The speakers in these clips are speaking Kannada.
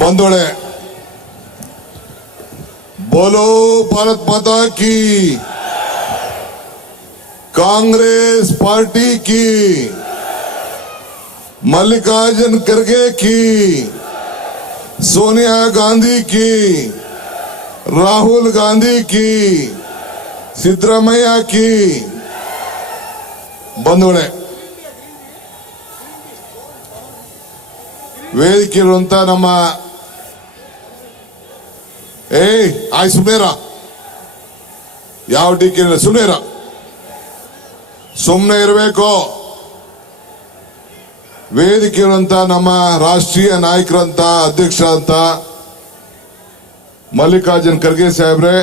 ಬಂದೋಳೆ ಬೋಲೋ ಭಾರತ್ ಮಾತಾ ಕಿ ಕಾಂಗ್ರೆಸ್ ಪಾರ್ಟಿ ಕಿ ಮಲ್ಲಿಕಾರ್ಜುನ್ ಖರ್ಗೆ ಕಿ ಸೋನಿಯಾ ಗಾಂಧಿ ಕಿ ರಾಹುಲ್ ಗಾಂಧಿ ಕಿ ಸಿದ್ದರಾಮಯ್ಯ ಕಿ ಬಂಧುಗಳೇ ವೇದಿಕೆ ಇರುವಂತ ನಮ್ಮ ಏಯ್ ಆಯ್ ಸುಮೇರ ಯಾವ ಟೀಕೆ ಸುಮೇರ ಸುಮ್ಮನೆ ಇರಬೇಕು ವೇದಿಕೆಯಂತ ನಮ್ಮ ರಾಷ್ಟ್ರೀಯ ನಾಯಕರಂತ ಅಧ್ಯಕ್ಷರಂತ ಮಲ್ಲಿಕಾರ್ಜುನ್ ಖರ್ಗೆ ಸಾಹೇಬ್ರೆ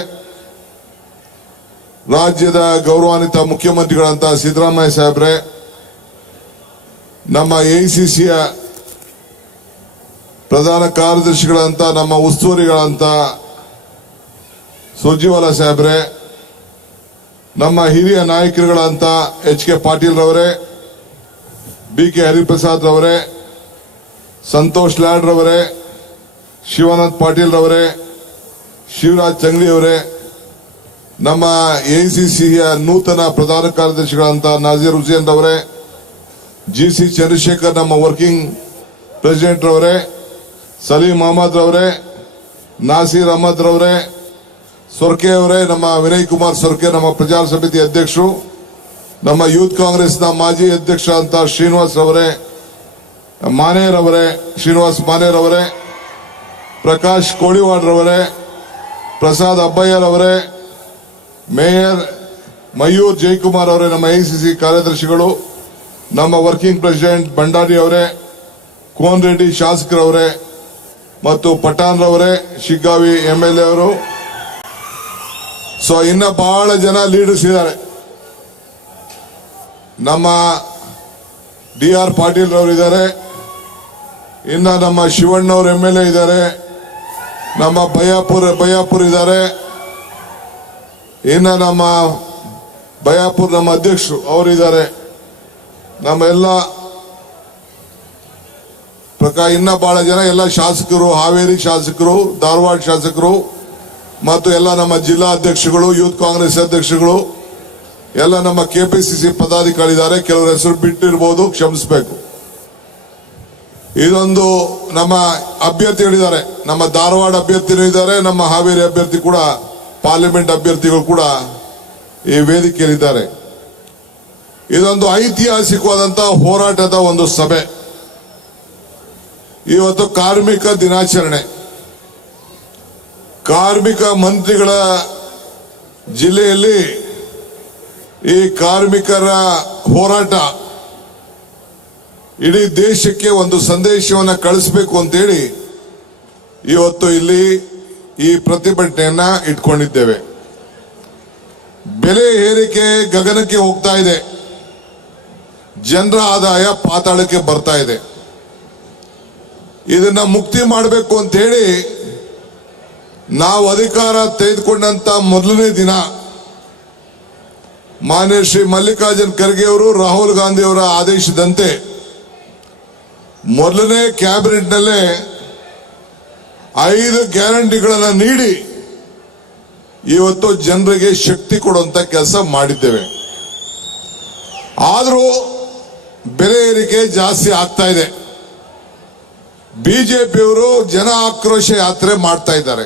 ರಾಜ್ಯದ ಗೌರವಾನ್ವಿತ ಮುಖ್ಯಮಂತ್ರಿಗಳಂತ ಸಿದ್ದರಾಮಯ್ಯ ಸಾಹೇಬ್ರೆ ನಮ್ಮ ಎ ಸಿಯ ಪ್ರಧಾನ ಕಾರ್ಯದರ್ಶಿಗಳಂತ ನಮ್ಮ ಉಸ್ತುವಾರಿಗಳಂತ ಸುರ್ಜಿವಾಲ ಸಾಹೇಬ್ರೆ ನಮ್ಮ ಹಿರಿಯ ನಾಯಕರುಗಳಂತ ಎಚ್ ಕೆ ಪಾಟೀಲ್ ರವರೇ ಬಿ ಕೆ ಹರಿಪ್ರಸಾದ್ ರವರೇ ಸಂತೋಷ್ ಲಾಡ್ ರವರೇ ಶಿವಾನಂದ್ ಪಾಟೀಲ್ ರವರೇ ಶಿವರಾಜ್ ಚಂಗ್ಲಿ ಅವರೇ ನಮ್ಮ ಯ ನೂತನ ಪ್ರಧಾನ ಕಾರ್ಯದರ್ಶಿಗಳಂತ ನಾಜೀರ್ ಹುಸೇನ್ ರವರೇ ಜಿ ಸಿ ಚಂದ್ರಶೇಖರ್ ನಮ್ಮ ವರ್ಕಿಂಗ್ ಪ್ರೆಸಿಡೆಂಟ್ ರವರೇ ಸಲೀಂ ಅಹಮದ್ ರವರೇ ನಾಸೀರ್ ಅಹಮದ್ ರವರೇ ಸೊರ್ಕೆ ಅವರೇ ನಮ್ಮ ವಿನಯ್ ಕುಮಾರ್ ಸೊರ್ಕೆ ನಮ್ಮ ಪ್ರಚಾರ ಸಮಿತಿ ಅಧ್ಯಕ್ಷರು ನಮ್ಮ ಯೂತ್ ಕಾಂಗ್ರೆಸ್ನ ಮಾಜಿ ಅಧ್ಯಕ್ಷ ಅಂತ ಶ್ರೀನಿವಾಸ್ ಅವರೇ ಮಾನೇರವರೇ ಶ್ರೀನಿವಾಸ್ ಮಾನೇರವರೇ ಪ್ರಕಾಶ್ ಕೋಳಿವಾಡ್ರವರೇ ಪ್ರಸಾದ್ ಅವರೇ ಮೇಯರ್ ಮಯೂರ್ ಜಯಕುಮಾರ್ ಅವರೇ ನಮ್ಮ ಸಿ ಕಾರ್ಯದರ್ಶಿಗಳು ನಮ್ಮ ವರ್ಕಿಂಗ್ ಪ್ರೆಸಿಡೆಂಟ್ ಭಂಡಾರಿ ಅವರೇ ಕೋನ್ ರೆಡ್ಡಿ ಶಾಸಕರವರೇ ಮತ್ತು ಪಠಾನ್ರವರೇ ಶಿಗ್ಗಾವಿ ಎಂ ಎಲ್ ಎ ಅವರು ಸೊ ಇನ್ನ ಬಹಳ ಜನ ಲೀಡರ್ಸ್ ಇದ್ದಾರೆ ನಮ್ಮ ಡಿ ಆರ್ ಪಾಟೀಲ್ ರವರು ಇದ್ದಾರೆ ಇನ್ನ ನಮ್ಮ ಶಿವಣ್ಣವ್ರ ಎಮ್ ಎಲ್ ಎ ಇದ್ದಾರೆ ನಮ್ಮ ಬಯಾಪುರ್ ಬಯಾಪುರ್ ಇದ್ದಾರೆ ಇನ್ನ ನಮ್ಮ ಬಯಾಪುರ್ ನಮ್ಮ ಅಧ್ಯಕ್ಷರು ಅವರು ಇದ್ದಾರೆ ನಮ್ಮ ಎಲ್ಲ ಪ್ರಕಾರ ಇನ್ನ ಬಹಳ ಜನ ಎಲ್ಲ ಶಾಸಕರು ಹಾವೇರಿ ಶಾಸಕರು ಧಾರವಾಡ ಶಾಸಕರು ಮತ್ತು ಎಲ್ಲ ನಮ್ಮ ಜಿಲ್ಲಾ ಅಧ್ಯಕ್ಷಗಳು ಯೂತ್ ಕಾಂಗ್ರೆಸ್ ಅಧ್ಯಕ್ಷಗಳು ಎಲ್ಲ ನಮ್ಮ ಕೆ ಪಿ ಸಿ ಸಿ ಪದಾಧಿಕಾರಿದ್ದಾರೆ ಕೆಲವರ ಹೆಸರು ಬಿಟ್ಟಿರ್ಬೋದು ಕ್ಷಮಿಸಬೇಕು ಇದೊಂದು ನಮ್ಮ ಅಭ್ಯರ್ಥಿಗಳಿದ್ದಾರೆ ನಮ್ಮ ಧಾರವಾಡ ಅಭ್ಯರ್ಥಿನೂ ಇದ್ದಾರೆ ನಮ್ಮ ಹಾವೇರಿ ಅಭ್ಯರ್ಥಿ ಕೂಡ ಪಾರ್ಲಿಮೆಂಟ್ ಅಭ್ಯರ್ಥಿಗಳು ಕೂಡ ಈ ವೇದಿಕೆಯಲ್ಲಿದ್ದಾರೆ ಇದೊಂದು ಐತಿಹಾಸಿಕವಾದಂತಹ ಹೋರಾಟದ ಒಂದು ಸಭೆ ಇವತ್ತು ಕಾರ್ಮಿಕ ದಿನಾಚರಣೆ ಕಾರ್ಮಿಕ ಮಂತ್ರಿಗಳ ಜಿಲ್ಲೆಯಲ್ಲಿ ಈ ಕಾರ್ಮಿಕರ ಹೋರಾಟ ಇಡೀ ದೇಶಕ್ಕೆ ಒಂದು ಸಂದೇಶವನ್ನು ಕಳಿಸಬೇಕು ಅಂತೇಳಿ ಇವತ್ತು ಇಲ್ಲಿ ಈ ಪ್ರತಿಭಟನೆಯನ್ನ ಇಟ್ಕೊಂಡಿದ್ದೇವೆ ಬೆಲೆ ಏರಿಕೆ ಗಗನಕ್ಕೆ ಹೋಗ್ತಾ ಇದೆ ಜನರ ಆದಾಯ ಪಾತಾಳಕ್ಕೆ ಬರ್ತಾ ಇದೆ ಇದನ್ನ ಮುಕ್ತಿ ಮಾಡಬೇಕು ಅಂತ ಹೇಳಿ ನಾವು ಅಧಿಕಾರ ತೆಗೆದುಕೊಂಡಂತ ಮೊದಲನೇ ದಿನ ಮಾನ್ಯ ಶ್ರೀ ಮಲ್ಲಿಕಾರ್ಜುನ್ ಖರ್ಗೆ ಅವರು ರಾಹುಲ್ ಗಾಂಧಿ ಅವರ ಆದೇಶದಂತೆ ಮೊದಲನೇ ಕ್ಯಾಬಿನೆಟ್ನಲ್ಲೇ ಐದು ಗ್ಯಾರಂಟಿಗಳನ್ನು ನೀಡಿ ಇವತ್ತು ಜನರಿಗೆ ಶಕ್ತಿ ಕೊಡುವಂತ ಕೆಲಸ ಮಾಡಿದ್ದೇವೆ ಆದರೂ ಬೆಲೆ ಏರಿಕೆ ಜಾಸ್ತಿ ಆಗ್ತಾ ಇದೆ ಬಿಜೆಪಿಯವರು ಜನ ಆಕ್ರೋಶ ಯಾತ್ರೆ ಮಾಡ್ತಾ ಇದ್ದಾರೆ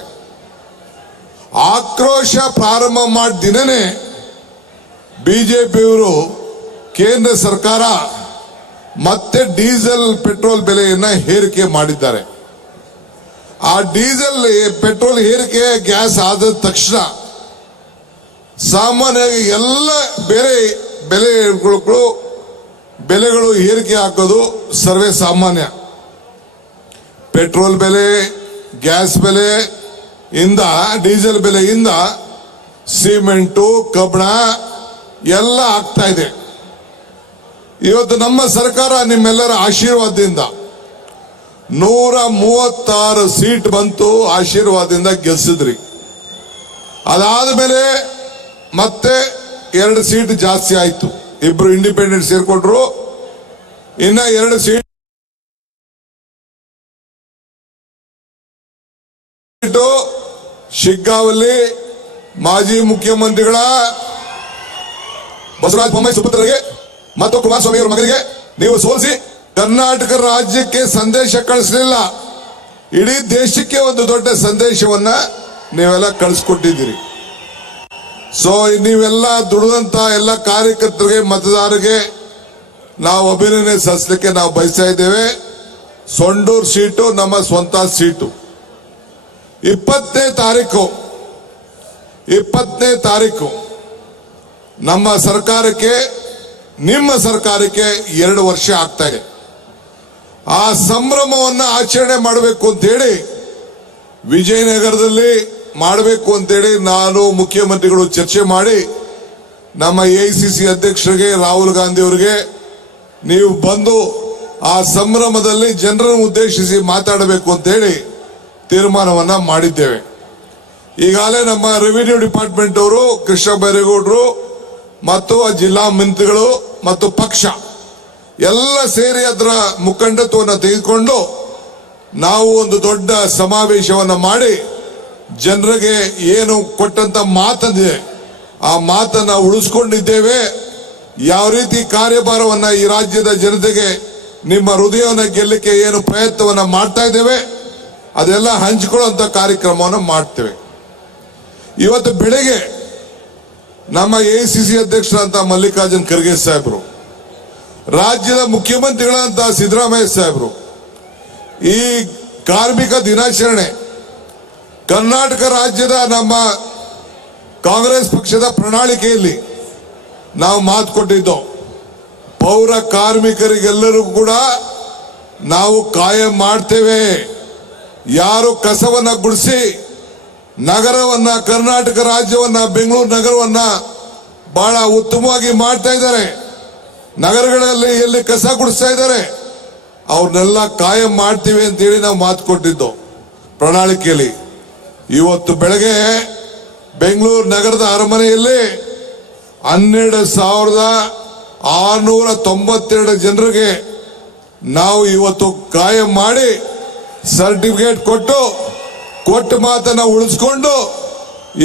ಆಕ್ರೋಶ ಪ್ರಾರಂಭ ಮಾಡಿದ ದಿನನೇ ಬಿ ಕೇಂದ್ರ ಸರ್ಕಾರ ಮತ್ತೆ ಡೀಸೆಲ್ ಪೆಟ್ರೋಲ್ ಬೆಲೆಯನ್ನು ಹೇರಿಕೆ ಮಾಡಿದ್ದಾರೆ ಆ ಡೀಸೆಲ್ ಪೆಟ್ರೋಲ್ ಹೇರಿಕೆ ಗ್ಯಾಸ್ ಆದ ತಕ್ಷಣ ಸಾಮಾನ್ಯವಾಗಿ ಎಲ್ಲ ಬೇರೆ ಬೆಲೆ ಬೆಲೆಗಳು ಏರಿಕೆ ಹಾಕೋದು ಸರ್ವೇ ಸಾಮಾನ್ಯ ಪೆಟ್ರೋಲ್ ಬೆಲೆ ಗ್ಯಾಸ್ ಬೆಲೆ ಇಂದ ಡೀಸೆಲ್ ಬೆಲೆಯಿಂದ ಸಿಮೆಂಟು ಕಬ್ಬಣ ಎಲ್ಲ ಆಗ್ತಾ ಇದೆ ಇವತ್ತು ನಮ್ಮ ಸರ್ಕಾರ ನಿಮ್ಮೆಲ್ಲರ ಆಶೀರ್ವಾದದಿಂದ ನೂರ ಮೂವತ್ತಾರು ಸೀಟ್ ಬಂತು ಆಶೀರ್ವಾದದಿಂದ ಗೆಲ್ಸಿದ್ರಿ ಅದಾದ ಮೇಲೆ ಮತ್ತೆ ಎರಡು ಸೀಟ್ ಜಾಸ್ತಿ ಆಯ್ತು ಇಬ್ರು ಇಂಡಿಪೆಂಡೆಂಟ್ ಸೇರ್ಕೊಟ್ರು ಇನ್ನ ಎರಡು ಸೀಟ್ ಶಿಗ್ಗಾವಲ್ಲಿ ಮಾಜಿ ಮುಖ್ಯಮಂತ್ರಿಗಳ ಬಸವರಾಜ ಬೊಮ್ಮಾಯಿ ಸುಪುತ್ರರಿಗೆ ಮತ್ತು ಕುಮಾರಸ್ವಾಮಿ ಅವರ ಮಗನಿಗೆ ನೀವು ಸೋಲಿಸಿ ಕರ್ನಾಟಕ ರಾಜ್ಯಕ್ಕೆ ಸಂದೇಶ ಕಳಿಸಲಿಲ್ಲ ಇಡೀ ದೇಶಕ್ಕೆ ಒಂದು ದೊಡ್ಡ ಸಂದೇಶವನ್ನ ನೀವೆಲ್ಲ ಕಳಿಸ್ಕೊಟ್ಟಿದ್ದೀರಿ ಸೊ ನೀವೆಲ್ಲ ದುಡಿದಂತ ಎಲ್ಲ ಕಾರ್ಯಕರ್ತರಿಗೆ ಮತದಾರರಿಗೆ ನಾವು ಅಭಿನಂದನೆ ಸಲ್ಲಿಸಲಿಕ್ಕೆ ನಾವು ಬಯಸ್ತಾ ಇದ್ದೇವೆ ಸೊಂಡೂರ್ ಸೀಟು ನಮ್ಮ ಸ್ವಂತ ಸೀಟು ಇಪ್ಪತ್ತನೇ ತಾರೀಕು ಇಪ್ಪತ್ತನೇ ತಾರೀಕು ನಮ್ಮ ಸರ್ಕಾರಕ್ಕೆ ನಿಮ್ಮ ಸರ್ಕಾರಕ್ಕೆ ಎರಡು ವರ್ಷ ಆಗ್ತಾ ಇದೆ ಆ ಸಂಭ್ರಮವನ್ನು ಆಚರಣೆ ಮಾಡಬೇಕು ಅಂತ ಹೇಳಿ ವಿಜಯನಗರದಲ್ಲಿ ಮಾಡಬೇಕು ಅಂತೇಳಿ ನಾನು ಮುಖ್ಯಮಂತ್ರಿಗಳು ಚರ್ಚೆ ಮಾಡಿ ನಮ್ಮ ಎ ಅಧ್ಯಕ್ಷರಿಗೆ ರಾಹುಲ್ ಗಾಂಧಿ ಅವರಿಗೆ ನೀವು ಬಂದು ಆ ಸಂಭ್ರಮದಲ್ಲಿ ಜನರನ್ನು ಉದ್ದೇಶಿಸಿ ಮಾತಾಡಬೇಕು ಅಂತ ಹೇಳಿ ತೀರ್ಮಾನವನ್ನ ಮಾಡಿದ್ದೇವೆ ಈಗಾಗಲೇ ನಮ್ಮ ರೆವಿನ್ಯೂ ಡಿಪಾರ್ಟ್ಮೆಂಟ್ ಅವರು ಕೃಷ್ಣ ಬೈರೇಗೌಡರು ಮತ್ತು ಜಿಲ್ಲಾ ಮಂತ್ರಿಗಳು ಮತ್ತು ಪಕ್ಷ ಎಲ್ಲ ಸೇರಿ ಅದರ ಮುಖಂಡತ್ವವನ್ನು ತೆಗೆದುಕೊಂಡು ನಾವು ಒಂದು ದೊಡ್ಡ ಸಮಾವೇಶವನ್ನು ಮಾಡಿ ಜನರಿಗೆ ಏನು ಕೊಟ್ಟಂತ ಮಾತಂದಿದೆ ಆ ಮಾತನ್ನ ಉಳಿಸ್ಕೊಂಡಿದ್ದೇವೆ ಯಾವ ರೀತಿ ಕಾರ್ಯಭಾರವನ್ನು ಈ ರಾಜ್ಯದ ಜನತೆಗೆ ನಿಮ್ಮ ಹೃದಯವನ್ನು ಗೆಲ್ಲಕ್ಕೆ ಏನು ಪ್ರಯತ್ನವನ್ನು ಮಾಡ್ತಾ ಇದ್ದೇವೆ ಅದೆಲ್ಲ ಹಂಚಿಕೊಳ್ಳುವಂತ ಕಾರ್ಯಕ್ರಮವನ್ನು ಮಾಡ್ತೇವೆ ಇವತ್ತು ಬೆಳಗ್ಗೆ ನಮ್ಮ ಎ ಸಿ ಸಿ ಅಧ್ಯಕ್ಷರಂತ ಮಲ್ಲಿಕಾರ್ಜುನ್ ಖರ್ಗೆ ಸಾಹೇಬರು ರಾಜ್ಯದ ಮುಖ್ಯಮಂತ್ರಿಗಳಂತ ಸಿದ್ದರಾಮಯ್ಯ ಸಾಹೇಬರು ಈ ಕಾರ್ಮಿಕ ದಿನಾಚರಣೆ ಕರ್ನಾಟಕ ರಾಜ್ಯದ ನಮ್ಮ ಕಾಂಗ್ರೆಸ್ ಪಕ್ಷದ ಪ್ರಣಾಳಿಕೆಯಲ್ಲಿ ನಾವು ಮಾತು ಕೊಟ್ಟಿದ್ದೋ ಪೌರ ಕಾರ್ಮಿಕರಿಗೆಲ್ಲರಿಗೂ ಕೂಡ ನಾವು ಕಾಯಂ ಮಾಡ್ತೇವೆ ಯಾರು ಕಸವನ್ನ ಗುಡಿಸಿ ನಗರವನ್ನ ಕರ್ನಾಟಕ ರಾಜ್ಯವನ್ನ ಬೆಂಗಳೂರು ನಗರವನ್ನ ಬಹಳ ಉತ್ತಮವಾಗಿ ಮಾಡ್ತಾ ಇದ್ದಾರೆ ನಗರಗಳಲ್ಲಿ ಎಲ್ಲಿ ಕಸ ಗುಡಿಸ್ತಾ ಇದ್ದಾರೆ ಅವ್ರನ್ನೆಲ್ಲ ಕಾಯಂ ಮಾಡ್ತೀವಿ ಅಂತೇಳಿ ನಾವು ಮಾತು ಕೊಟ್ಟಿದ್ದು ಪ್ರಣಾಳಿಕೆಯಲ್ಲಿ ಇವತ್ತು ಬೆಳಗ್ಗೆ ಬೆಂಗಳೂರು ನಗರದ ಅರಮನೆಯಲ್ಲಿ ಹನ್ನೆರಡು ಸಾವಿರದ ಆರುನೂರ ತೊಂಬತ್ತೆರಡು ಜನರಿಗೆ ನಾವು ಇವತ್ತು ಕಾಯಂ ಮಾಡಿ ಸರ್ಟಿಫಿಕೇಟ್ ಕೊಟ್ಟು ಕೊಟ್ಟು ಮಾತನ್ನು ಉಳಿಸ್ಕೊಂಡು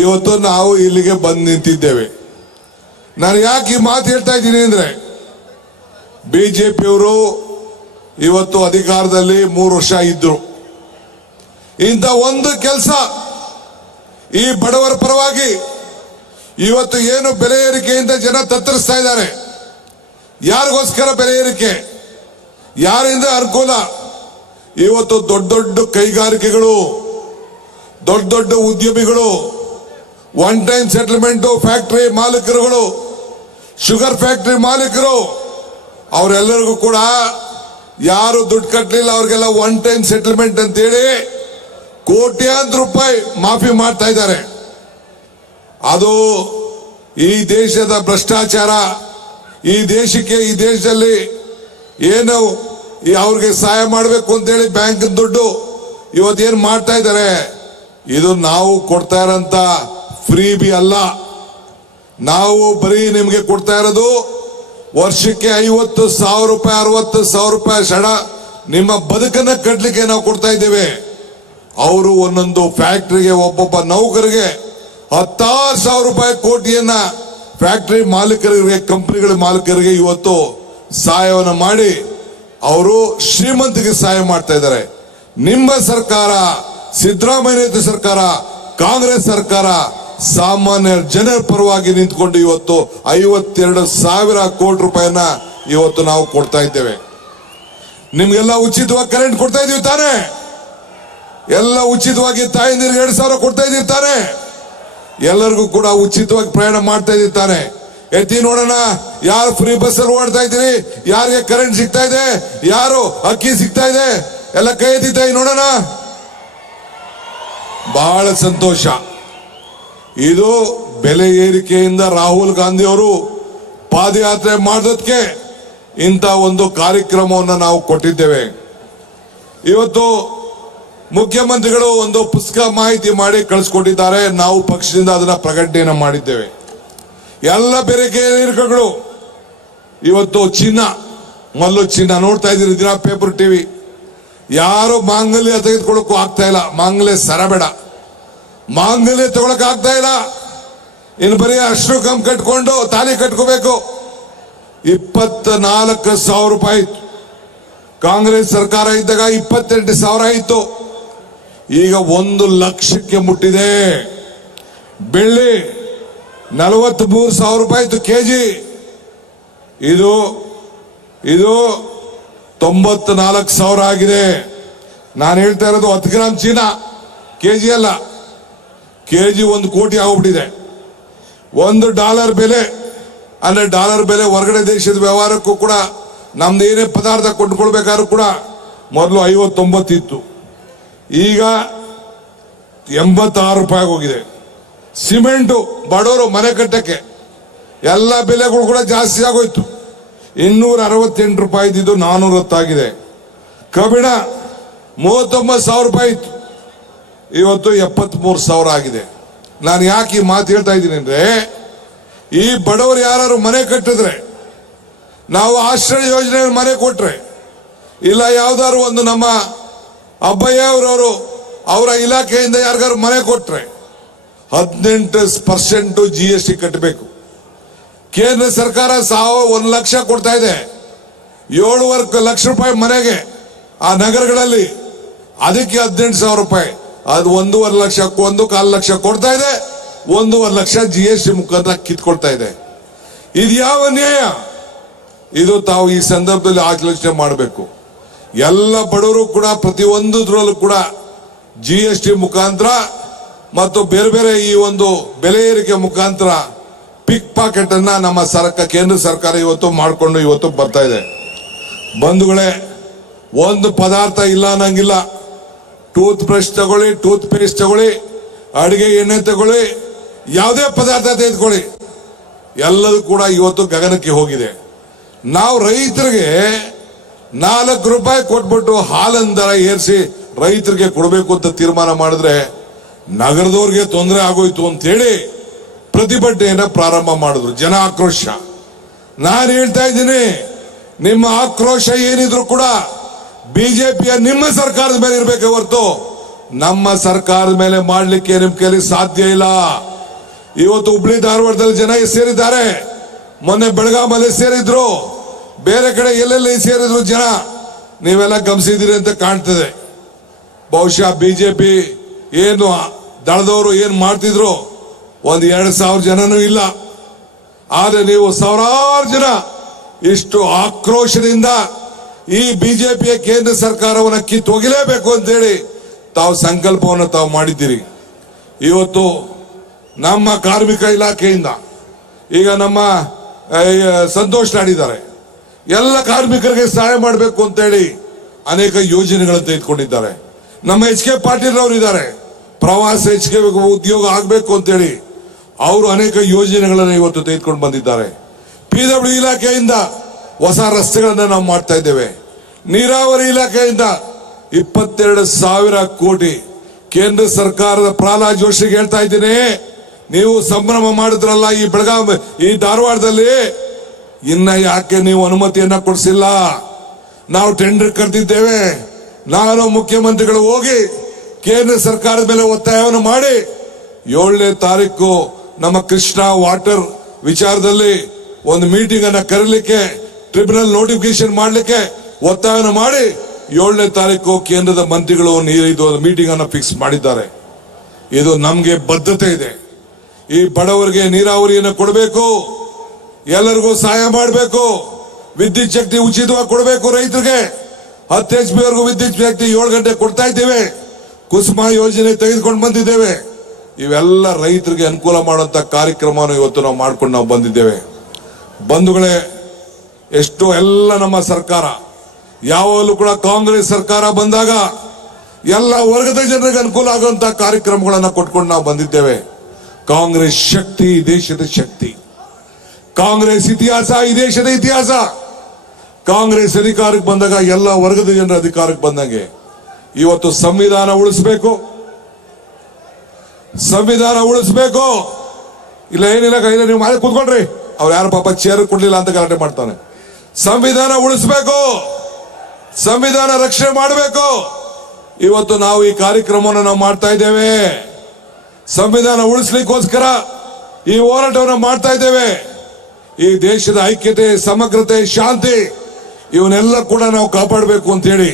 ಇವತ್ತು ನಾವು ಇಲ್ಲಿಗೆ ಬಂದು ನಿಂತಿದ್ದೇವೆ ನಾನು ಯಾಕೆ ಈ ಮಾತು ಹೇಳ್ತಾ ಇದ್ದೀನಿ ಅಂದ್ರೆ ಬಿ ಜೆ ಪಿಯವರು ಇವತ್ತು ಅಧಿಕಾರದಲ್ಲಿ ಮೂರು ವರ್ಷ ಇದ್ದರು ಇಂಥ ಒಂದು ಕೆಲಸ ಈ ಬಡವರ ಪರವಾಗಿ ಇವತ್ತು ಏನು ಬೆಲೆ ಏರಿಕೆಯಿಂದ ಜನ ತತ್ತರಿಸ್ತಾ ಇದ್ದಾರೆ ಯಾರಿಗೋಸ್ಕರ ಬೆಲೆ ಏರಿಕೆ ಯಾರಿಂದ ಅನುಕೂಲ ಇವತ್ತು ದೊಡ್ಡ ದೊಡ್ಡ ಕೈಗಾರಿಕೆಗಳು ದೊಡ್ಡ ದೊಡ್ಡ ಉದ್ಯಮಿಗಳು ಒನ್ ಟೈಮ್ ಸೆಟಲ್ಮೆಂಟ್ ಫ್ಯಾಕ್ಟರಿ ಮಾಲೀಕರುಗಳು ಶುಗರ್ ಫ್ಯಾಕ್ಟರಿ ಮಾಲೀಕರು ಅವರೆಲ್ಲರಿಗೂ ಕೂಡ ಯಾರು ದುಡ್ಡು ಕಟ್ಟಲಿಲ್ಲ ಅವ್ರಿಗೆಲ್ಲ ಒನ್ ಟೈಮ್ ಸೆಟಲ್ಮೆಂಟ್ ಅಂತೇಳಿ ಕೋಟ್ಯಾಂತರ ರೂಪಾಯಿ ಮಾಫಿ ಮಾಡ್ತಾ ಇದ್ದಾರೆ ಅದು ಈ ದೇಶದ ಭ್ರಷ್ಟಾಚಾರ ಈ ದೇಶಕ್ಕೆ ಈ ದೇಶದಲ್ಲಿ ಏನು ಈ ಅವ್ರಿಗೆ ಸಹಾಯ ಮಾಡಬೇಕು ಅಂತೇಳಿ ಬ್ಯಾಂಕ್ ದುಡ್ಡು ಇವತ್ತೇನು ಮಾಡ್ತಾ ಇದ್ದಾರೆ ಇದು ನಾವು ಕೊಡ್ತಾ ಇರೋಂಥ ಫ್ರೀ ಬಿ ಅಲ್ಲ ನಾವು ಬರೀ ನಿಮಗೆ ಕೊಡ್ತಾ ಇರೋದು ವರ್ಷಕ್ಕೆ ಐವತ್ತು ಸಾವಿರ ರೂಪಾಯಿ ಅರವತ್ತು ಸಾವಿರ ರೂಪಾಯಿ ಸಡ ನಿಮ್ಮ ಬದುಕನ್ನ ಕಟ್ಟಲಿಕ್ಕೆ ನಾವು ಕೊಡ್ತಾ ಇದ್ದೇವೆ ಅವರು ಒಂದೊಂದು ಫ್ಯಾಕ್ಟ್ರಿಗೆ ಒಬ್ಬೊಬ್ಬ ನೌಕರಿಗೆ ಹತ್ತಾರು ಸಾವಿರ ರೂಪಾಯಿ ಕೋಟಿಯನ್ನ ಫ್ಯಾಕ್ಟರಿ ಮಾಲೀಕರಿಗೆ ಕಂಪ್ನಿಗಳ ಮಾಲೀಕರಿಗೆ ಇವತ್ತು ಸಹಾಯವನ್ನು ಮಾಡಿ ಅವರು ಶ್ರೀಮಂತಿಗೆ ಸಹಾಯ ಮಾಡ್ತಾ ಇದ್ದಾರೆ ನಿಮ್ಮ ಸರ್ಕಾರ ಸಿದ್ದರಾಮಯ್ಯ ಸರ್ಕಾರ ಕಾಂಗ್ರೆಸ್ ಸರ್ಕಾರ ಸಾಮಾನ್ಯ ಜನರ ಪರವಾಗಿ ನಿಂತ್ಕೊಂಡು ಇವತ್ತು ಐವತ್ತೆರಡು ಸಾವಿರ ಕೋಟಿ ರೂಪಾಯಿನ ಇವತ್ತು ನಾವು ಕೊಡ್ತಾ ಇದ್ದೇವೆ ನಿಮ್ಗೆಲ್ಲ ಉಚಿತವಾಗಿ ಕರೆಂಟ್ ಕೊಡ್ತಾ ಇದೀವಿ ತಾನೆ ಎಲ್ಲ ಉಚಿತವಾಗಿ ತಾಯಂದಿರಿಗೆ ಎರಡು ಸಾವಿರ ಕೊಡ್ತಾ ಇದ್ದೀವಿ ತಾನೆ ಎಲ್ಲರಿಗೂ ಕೂಡ ಉಚಿತವಾಗಿ ಪ್ರಯಾಣ ಮಾಡ್ತಾ ಇದ್ದೀವಿ ಎತ್ತಿ ನೋಡೋಣ ಯಾರು ಫ್ರೀ ಬಸ್ ಅಲ್ಲಿ ಓಡ್ತಾ ಇದ್ದೀರಿ ಯಾರಿಗೆ ಕರೆಂಟ್ ಸಿಗ್ತಾ ಇದೆ ಯಾರು ಅಕ್ಕಿ ಸಿಗ್ತಾ ಇದೆ ಎಲ್ಲ ಕೈ ಎತ್ತಿದ್ದ ನೋಡೋಣ ಬಹಳ ಸಂತೋಷ ಇದು ಬೆಲೆ ಏರಿಕೆಯಿಂದ ರಾಹುಲ್ ಗಾಂಧಿ ಅವರು ಪಾದಯಾತ್ರೆ ಮಾಡೋದಕ್ಕೆ ಇಂಥ ಒಂದು ಕಾರ್ಯಕ್ರಮವನ್ನು ನಾವು ಕೊಟ್ಟಿದ್ದೇವೆ ಇವತ್ತು ಮುಖ್ಯಮಂತ್ರಿಗಳು ಒಂದು ಪುಸ್ತಕ ಮಾಹಿತಿ ಮಾಡಿ ಕಳಿಸ್ಕೊಟ್ಟಿದ್ದಾರೆ ನಾವು ಪಕ್ಷದಿಂದ ಅದನ್ನ ಪ್ರಕಟಣೆಯನ್ನು ಮಾಡಿದ್ದೇವೆ ಎಲ್ಲ ಬೇರೆ ಕೇರಿಕಗಳು ಇವತ್ತು ಚಿನ್ನ ಮಲ್ಲು ಚಿನ್ನ ನೋಡ್ತಾ ಇದ್ದೀರಿ ದಿನ ಪೇಪರ್ ಟಿವಿ ಯಾರು ಮಾಂಗಲ್ಯ ತೆಗೆದುಕೊಳ್ಳಕ್ಕೂ ಆಗ್ತಾ ಇಲ್ಲ ಮಾಂಗಲ್ಯ ಸರಬೇಡ ಮಾಂಗಲ್ಯ ತಗೊಳಕ್ ಆಗ್ತಾ ಇಲ್ಲ ಇನ್ನು ಬರೀ ಅಶ್ರು ಕಂ ಕಟ್ಕೊಂಡು ತಾಲಿ ಕಟ್ಕೋಬೇಕು ಇಪ್ಪತ್ತ ನಾಲ್ಕು ಸಾವಿರ ರೂಪಾಯಿ ಕಾಂಗ್ರೆಸ್ ಸರ್ಕಾರ ಇದ್ದಾಗ ಇಪ್ಪತ್ತೆಂಟು ಸಾವಿರ ಇತ್ತು ಈಗ ಒಂದು ಲಕ್ಷಕ್ಕೆ ಮುಟ್ಟಿದೆ ಬೆಳ್ಳಿ ನಲವತ್ತ್ ಮೂರು ಸಾವಿರ ರೂಪಾಯಿ ಕೆ ಜಿ ಇದು ಇದು ತೊಂಬತ್ ನಾಲ್ಕು ಸಾವಿರ ಆಗಿದೆ ನಾನು ಹೇಳ್ತಾ ಇರೋದು ಹತ್ತು ಗ್ರಾಮ್ ಚೀನಾ ಕೆ ಜಿ ಅಲ್ಲ ಕೆ ಜಿ ಒಂದು ಕೋಟಿ ಆಗ್ಬಿಟ್ಟಿದೆ ಒಂದು ಡಾಲರ್ ಬೆಲೆ ಅಂದ್ರೆ ಡಾಲರ್ ಬೆಲೆ ಹೊರಗಡೆ ದೇಶದ ವ್ಯವಹಾರಕ್ಕೂ ಕೂಡ ನಮ್ದು ಏನೇ ಪದಾರ್ಥ ಕೊಂಡ್ಕೊಳ್ಬೇಕಾದ್ರೂ ಕೂಡ ಮೊದಲು ಐವತ್ತೊಂಬತ್ತು ಇತ್ತು ಈಗ ಎಂಬತ್ತಾರು ರೂಪಾಯಿ ಹೋಗಿದೆ ಸಿಮೆಂಟು ಬಡವರು ಮನೆ ಕಟ್ಟಕ್ಕೆ ಎಲ್ಲ ಬೆಲೆಗಳು ಕೂಡ ಜಾಸ್ತಿ ಆಗೋಯ್ತು ಇನ್ನೂರ ಅರವತ್ತೆಂಟು ರೂಪಾಯಿ ಇದ್ದಿದ್ದು ನಾನೂರ ಹೊತ್ತಾಗಿದೆ ಕಬ್ಬಿಣ ಮೂವತ್ತೊಂಬತ್ತು ಸಾವಿರ ರೂಪಾಯಿ ಇತ್ತು ಇವತ್ತು ಎಪ್ಪತ್ಮೂರು ಸಾವಿರ ಆಗಿದೆ ನಾನು ಯಾಕೆ ಈ ಮಾತು ಹೇಳ್ತಾ ಇದ್ದೀನಿ ಅಂದರೆ ಈ ಬಡವರು ಯಾರು ಮನೆ ಕಟ್ಟಿದ್ರೆ ನಾವು ಆಶ್ರಯ ಯೋಜನೆ ಮನೆ ಕೊಟ್ರೆ ಇಲ್ಲ ಯಾವ್ದಾದ್ರು ಒಂದು ನಮ್ಮ ಅಬ್ಬಯ್ಯ ಅವರವರು ಅವರ ಇಲಾಖೆಯಿಂದ ಯಾರಿಗಾರು ಮನೆ ಕೊಟ್ರೆ ಹದಿನೆಂಟು ಪರ್ಸೆಂಟ್ ಜಿ ಎಸ್ ಟಿ ಕಟ್ಟಬೇಕು ಕೇಂದ್ರ ಸರ್ಕಾರ ಸಾವ ಒಂದು ಲಕ್ಷ ಕೊಡ್ತಾ ಇದೆ ಏಳುವರೆ ಲಕ್ಷ ರೂಪಾಯಿ ಮನೆಗೆ ಆ ನಗರಗಳಲ್ಲಿ ಅದಕ್ಕೆ ಹದಿನೆಂಟು ಸಾವಿರ ರೂಪಾಯಿ ಅದು ಒಂದೂವರೆ ಲಕ್ಷ ಒಂದು ಕಾಲು ಲಕ್ಷ ಕೊಡ್ತಾ ಇದೆ ಒಂದೂವರೆ ಲಕ್ಷ ಜಿ ಎಸ್ ಟಿ ಮುಖಾಂತರ ಕಿತ್ಕೊಳ್ತಾ ಇದೆ ಇದು ಯಾವ ನ್ಯಾಯ ಇದು ತಾವು ಈ ಸಂದರ್ಭದಲ್ಲಿ ಆಲೋಚನೆ ಮಾಡಬೇಕು ಎಲ್ಲ ಬಡವರು ಕೂಡ ಪ್ರತಿಯೊಂದರಲ್ಲೂ ಕೂಡ ಜಿ ಎಸ್ ಟಿ ಮುಖಾಂತರ ಮತ್ತು ಬೇರೆ ಬೇರೆ ಈ ಒಂದು ಬೆಲೆ ಏರಿಕೆ ಮುಖಾಂತರ ಪಿಕ್ ಪಾಕೆಟ್ ಅನ್ನ ನಮ್ಮ ಸರ್ಕ ಕೇಂದ್ರ ಸರ್ಕಾರ ಇವತ್ತು ಮಾಡಿಕೊಂಡು ಇವತ್ತು ಬರ್ತಾ ಇದೆ ಬಂಧುಗಳೇ ಒಂದು ಪದಾರ್ಥ ಇಲ್ಲ ಅನ್ನಂಗಿಲ್ಲ ಟೂತ್ ಬ್ರಷ್ ತಗೊಳ್ಳಿ ಟೂತ್ ಪೇಸ್ಟ್ ತಗೊಳ್ಳಿ ಅಡುಗೆ ಎಣ್ಣೆ ತಗೊಳ್ಳಿ ಯಾವುದೇ ಪದಾರ್ಥ ತೆಗೆದುಕೊಳ್ಳಿ ಎಲ್ಲದೂ ಕೂಡ ಇವತ್ತು ಗಗನಕ್ಕೆ ಹೋಗಿದೆ ನಾವು ರೈತರಿಗೆ ನಾಲ್ಕು ರೂಪಾಯಿ ಕೊಟ್ಬಿಟ್ಟು ಹಾಲಿನ ದರ ಏರಿಸಿ ರೈತರಿಗೆ ಕೊಡಬೇಕು ಅಂತ ತೀರ್ಮಾನ ಮಾಡಿದ್ರೆ ನಗರದವ್ರಿಗೆ ತೊಂದರೆ ಆಗೋಯ್ತು ಅಂತೇಳಿ ಪ್ರತಿಭಟನೆಯನ್ನ ಪ್ರಾರಂಭ ಮಾಡಿದ್ರು ಜನ ಆಕ್ರೋಶ ನಾನು ಹೇಳ್ತಾ ಇದ್ದೀನಿ ನಿಮ್ಮ ಆಕ್ರೋಶ ಏನಿದ್ರು ಕೂಡ ಬಿಜೆಪಿಯ ನಿಮ್ಮ ಸರ್ಕಾರದ ಮೇಲೆ ಇರಬೇಕು ಹೊರತು ನಮ್ಮ ಸರ್ಕಾರದ ಮೇಲೆ ಮಾಡಲಿಕ್ಕೆ ನಿಮ್ಮ ಕೈಲಿ ಸಾಧ್ಯ ಇಲ್ಲ ಇವತ್ತು ಹುಬ್ಳಿ ಧಾರವಾಡದಲ್ಲಿ ಜನ ಸೇರಿದ್ದಾರೆ ಮೊನ್ನೆ ಬೆಳಗಾವಲ್ಲಿ ಸೇರಿದ್ರು ಬೇರೆ ಕಡೆ ಎಲ್ಲೆಲ್ಲಿ ಸೇರಿದ್ರು ಜನ ನೀವೆಲ್ಲ ಗಮಿಸಿದಿರಿ ಅಂತ ಕಾಣ್ತದೆ ಬಹುಶಃ ಬಿಜೆಪಿ ಏನು ದಳದವರು ಏನು ಮಾಡ್ತಿದ್ರು ಒಂದ್ ಎರಡು ಸಾವಿರ ಜನನೂ ಇಲ್ಲ ಆದರೆ ನೀವು ಸಾವಿರಾರು ಜನ ಇಷ್ಟು ಆಕ್ರೋಶದಿಂದ ಈ ಬಿಜೆಪಿಯ ಕೇಂದ್ರ ಸರ್ಕಾರವನ್ನು ತೊಗಿಲೇಬೇಕು ಅಂತೇಳಿ ತಾವು ಸಂಕಲ್ಪವನ್ನು ತಾವು ಮಾಡಿದ್ದೀರಿ ಇವತ್ತು ನಮ್ಮ ಕಾರ್ಮಿಕ ಇಲಾಖೆಯಿಂದ ಈಗ ನಮ್ಮ ಸಂತೋಷ್ ನಾಡಿದ್ದಾರೆ ಎಲ್ಲ ಕಾರ್ಮಿಕರಿಗೆ ಸಹಾಯ ಮಾಡಬೇಕು ಅಂತೇಳಿ ಅನೇಕ ಯೋಜನೆಗಳನ್ನು ತೆಗೆದುಕೊಂಡಿದ್ದಾರೆ ನಮ್ಮ ಎಚ್ ಕೆ ಪಾಟೀಲ್ ಅವರು ಇದ್ದಾರೆ ಪ್ರವಾಸ ಕೆ ಉದ್ಯೋಗ ಆಗಬೇಕು ಅಂತೇಳಿ ಅವರು ಅನೇಕ ಯೋಜನೆಗಳನ್ನು ಇವತ್ತು ತೆಗೆದುಕೊಂಡು ಬಂದಿದ್ದಾರೆ ಪಿ ಡಬ್ಲ್ಯೂ ಇಲಾಖೆಯಿಂದ ಹೊಸ ರಸ್ತೆಗಳನ್ನು ನಾವು ಮಾಡ್ತಾ ಇದ್ದೇವೆ ನೀರಾವರಿ ಇಲಾಖೆಯಿಂದ ಇಪ್ಪತ್ತೆರಡು ಸಾವಿರ ಕೋಟಿ ಕೇಂದ್ರ ಸರ್ಕಾರದ ಪ್ರಹ್ಲಾದ್ ಜೋಶಿಗೆ ಹೇಳ್ತಾ ಇದ್ದೀನಿ ನೀವು ಸಂಭ್ರಮ ಮಾಡಿದ್ರಲ್ಲ ಈ ಬೆಳಗಾವಿ ಈ ಧಾರವಾಡದಲ್ಲಿ ಇನ್ನ ಯಾಕೆ ನೀವು ಅನುಮತಿಯನ್ನ ಕೊಡಿಸಿಲ್ಲ ನಾವು ಟೆಂಡರ್ ಕರೆದಿದ್ದೇವೆ ನಾನು ಮುಖ್ಯಮಂತ್ರಿಗಳು ಹೋಗಿ ಕೇಂದ್ರ ಸರ್ಕಾರದ ಮೇಲೆ ಒತ್ತಾಯವನ್ನು ಮಾಡಿ ಏಳನೇ ತಾರೀಕು ನಮ್ಮ ಕೃಷ್ಣ ವಾಟರ್ ವಿಚಾರದಲ್ಲಿ ಒಂದು ಮೀಟಿಂಗ್ ಅನ್ನ ಕರೀಲಿಕ್ಕೆ ಟ್ರಿಬ್ಯುನಲ್ ನೋಟಿಫಿಕೇಶನ್ ಮಾಡಲಿಕ್ಕೆ ಒತ್ತಾಯವನ್ನು ಮಾಡಿ ಏಳನೇ ತಾರೀಕು ಕೇಂದ್ರದ ಮಂತ್ರಿಗಳು ಇದು ಮೀಟಿಂಗ್ ಅನ್ನು ಫಿಕ್ಸ್ ಮಾಡಿದ್ದಾರೆ ಇದು ನಮಗೆ ಬದ್ಧತೆ ಇದೆ ಈ ಬಡವರಿಗೆ ನೀರಾವರಿಯನ್ನು ಕೊಡಬೇಕು ಎಲ್ಲರಿಗೂ ಸಹಾಯ ಮಾಡಬೇಕು ವಿದ್ಯುತ್ ಶಕ್ತಿ ಉಚಿತವಾಗಿ ಕೊಡಬೇಕು ರೈತರಿಗೆ ಹತ್ತು ಎಚ್ ಪಿ ವಿದ್ಯುತ್ ವ್ಯಕ್ತಿ ಏಳು ಗಂಟೆ ಕೊಡ್ತಾ ಇದ್ದೇವೆ ಕುಸುಮ ಯೋಜನೆ ತೆಗೆದುಕೊಂಡು ಬಂದಿದ್ದೇವೆ ಇವೆಲ್ಲ ರೈತರಿಗೆ ಅನುಕೂಲ ಮಾಡುವಂಥ ಕಾರ್ಯಕ್ರಮವನ್ನು ಇವತ್ತು ನಾವು ಮಾಡ್ಕೊಂಡು ನಾವು ಬಂದಿದ್ದೇವೆ ಬಂಧುಗಳೇ ಎಷ್ಟೋ ಎಲ್ಲ ನಮ್ಮ ಸರ್ಕಾರ ಯಾವಾಗಲೂ ಕೂಡ ಕಾಂಗ್ರೆಸ್ ಸರ್ಕಾರ ಬಂದಾಗ ಎಲ್ಲ ವರ್ಗದ ಜನರಿಗೆ ಅನುಕೂಲ ಆಗುವಂತಹ ಕಾರ್ಯಕ್ರಮಗಳನ್ನು ಕೊಟ್ಕೊಂಡು ನಾವು ಬಂದಿದ್ದೇವೆ ಕಾಂಗ್ರೆಸ್ ಶಕ್ತಿ ದೇಶದ ಶಕ್ತಿ ಕಾಂಗ್ರೆಸ್ ಇತಿಹಾಸ ಈ ದೇಶದ ಇತಿಹಾಸ ಕಾಂಗ್ರೆಸ್ ಅಧಿಕಾರಕ್ಕೆ ಬಂದಾಗ ಎಲ್ಲ ವರ್ಗದ ಜನರ ಅಧಿಕಾರಕ್ಕೆ ಬಂದಂಗೆ ಇವತ್ತು ಸಂವಿಧಾನ ಉಳಿಸ್ಬೇಕು ಸಂವಿಧಾನ ಉಳಿಸ್ಬೇಕು ಇಲ್ಲ ಏನಿಲ್ಲ ಕೈಯಲ್ಲಿ ನೀವು ಮಾಡಿ ಕುತ್ಕೊಂಡ್ರಿ ಅವ್ರು ಯಾರು ಪಾಪ ಚೇರ್ ಕೊಡ್ಲಿಲ್ಲ ಅಂತ ಗಲಾಟೆ ಮಾಡ್ತಾನೆ ಸಂವಿಧಾನ ಉಳಿಸ್ಬೇಕು ಸಂವಿಧಾನ ರಕ್ಷಣೆ ಮಾಡಬೇಕು ಇವತ್ತು ನಾವು ಈ ಕಾರ್ಯಕ್ರಮವನ್ನು ನಾವು ಮಾಡ್ತಾ ಇದ್ದೇವೆ ಸಂವಿಧಾನ ಉಳಿಸ್ಲಿಕ್ಕೋಸ್ಕರ ಈ ಹೋರಾಟವನ್ನು ಮಾಡ್ತಾ ಇದ್ದೇವೆ ಈ ದೇಶದ ಐಕ್ಯತೆ ಸಮಗ್ರತೆ ಶಾಂತಿ ಇವನ್ನೆಲ್ಲ ಕೂಡ ನಾವು ಕಾಪಾಡಬೇಕು ಅಂತ ಹೇಳಿ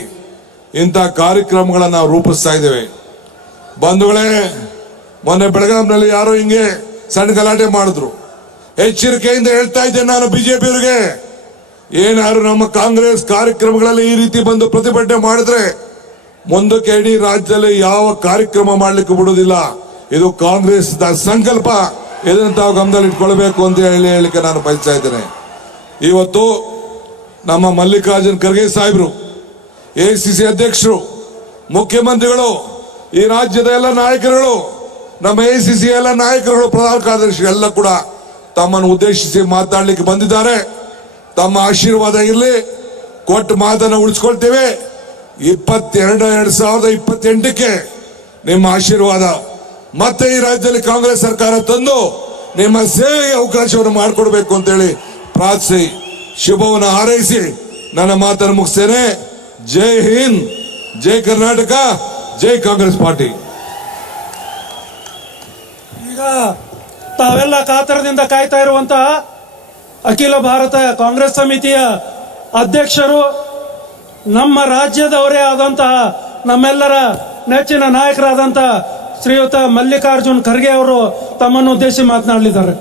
ಇಂಥ ಕಾರ್ಯಕ್ರಮಗಳನ್ನು ನಾವು ರೂಪಿಸ್ತಾ ಇದ್ದೇವೆ ಬಂಧುಗಳೇ ಮೊನ್ನೆ ಬೆಳಗಾವಿನಲ್ಲಿ ಯಾರೋ ಹಿಂಗೆ ಸಣ್ಣ ಗಲಾಟೆ ಮಾಡಿದ್ರು ಎಚ್ಚರಿಕೆಯಿಂದ ಹೇಳ್ತಾ ಇದ್ದೇನೆ ನಾನು ಬಿಜೆಪಿಯವರಿಗೆ ಏನಾದ್ರು ನಮ್ಮ ಕಾಂಗ್ರೆಸ್ ಕಾರ್ಯಕ್ರಮಗಳಲ್ಲಿ ಈ ರೀತಿ ಬಂದು ಪ್ರತಿಭಟನೆ ಮಾಡಿದ್ರೆ ಮುಂದಕ್ಕೆ ಇಡೀ ರಾಜ್ಯದಲ್ಲಿ ಯಾವ ಕಾರ್ಯಕ್ರಮ ಮಾಡಲಿಕ್ಕೆ ಬಿಡುವುದಿಲ್ಲ ಇದು ಕಾಂಗ್ರೆಸ್ ಸಂಕಲ್ಪ ಇದನ್ನು ತಾವು ಗಮನದಲ್ಲಿ ಇಟ್ಕೊಳ್ಬೇಕು ಅಂತ ಹೇಳಿ ಹೇಳಿಕೆ ನಾನು ಬಯಸ್ತಾ ಇದ್ದೇನೆ ಇವತ್ತು ನಮ್ಮ ಮಲ್ಲಿಕಾರ್ಜುನ್ ಖರ್ಗೆ ಸಾಹೇಬರು ಎ ಸಿ ಸಿ ಅಧ್ಯಕ್ಷರು ಮುಖ್ಯಮಂತ್ರಿಗಳು ಈ ರಾಜ್ಯದ ಎಲ್ಲ ನಾಯಕರುಗಳು ನಮ್ಮ ಎ ಸಿ ಸಿ ಎಲ್ಲ ನಾಯಕರುಗಳು ಪ್ರಧಾನ ಕಾರ್ಯದರ್ಶಿ ಎಲ್ಲ ಕೂಡ ತಮ್ಮನ್ನು ಉದ್ದೇಶಿಸಿ ಮಾತಾಡಲಿಕ್ಕೆ ಬಂದಿದ್ದಾರೆ ತಮ್ಮ ಆಶೀರ್ವಾದ ಇರಲಿ ಕೊಟ್ಟು ಮಾತನ್ನು ಉಳಿಸ್ಕೊಳ್ತೇವೆ ಇಪ್ಪತ್ತೆರಡು ಎರಡು ಸಾವಿರದ ಇಪ್ಪತ್ತೆಂಟಕ್ಕೆ ನಿಮ್ಮ ಆಶೀರ್ವಾದ ಮತ್ತೆ ಈ ರಾಜ್ಯದಲ್ಲಿ ಕಾಂಗ್ರೆಸ್ ಸರ್ಕಾರ ತಂದು ನಿಮ್ಮ ಸೇವೆಗೆ ಅವಕಾಶವನ್ನು ಮಾಡಿಕೊಡ್ಬೇಕು ಅಂತೇಳಿ ಪ್ರಾರ್ಥಿಸಿ ಶುಭವನ್ನು ಹಾರೈಸಿ ನನ್ನ ಮಾತನ್ನು ಮುಗಿಸ್ತೇನೆ ಜೈ ಹಿಂದ್ ಜೈ ಕರ್ನಾಟಕ ಜೈ ಕಾಂಗ್ರೆಸ್ ಪಾರ್ಟಿ ಈಗ ತಾವೆಲ್ಲ ಕಾತರದಿಂದ ಕಾಯ್ತಾ ಇರುವಂತಹ ಅಖಿಲ ಭಾರತ ಕಾಂಗ್ರೆಸ್ ಸಮಿತಿಯ ಅಧ್ಯಕ್ಷರು ನಮ್ಮ ರಾಜ್ಯದವರೇ ಆದಂತಹ ನಮ್ಮೆಲ್ಲರ ನೆಚ್ಚಿನ ನಾಯಕರಾದಂತಹ ಶ್ರೀಯುತ ಮಲ್ಲಿಕಾರ್ಜುನ್ ಖರ್ಗೆ ಅವರು ತಮ್ಮನ್ನು ಉದ್ದೇಶಿ ಮಾತನಾಡಲಿದ್ದಾರೆ